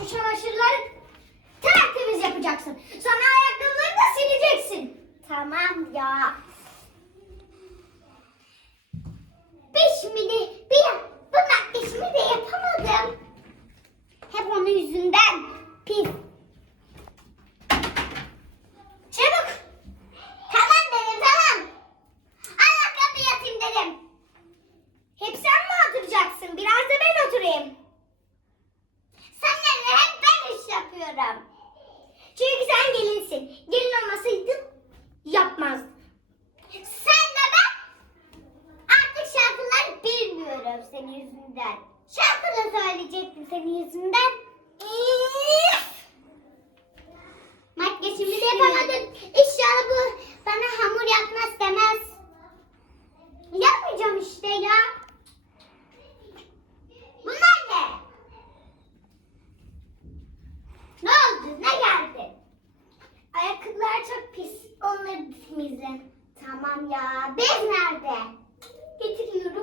şu çamaşırları tertemiz yapacaksın. Sonra ayakkabıları da sileceksin. Tamam ya. Beş Çünkü sen gelinsin. Gelin olmasaydın yapmazdın. Sen de ben artık şarkılar bilmiyorum senin yüzünden. Şarkı da söyleyecektim senin yüzünden. izin. Tamam ya. Bez nerede? Getiriyorum.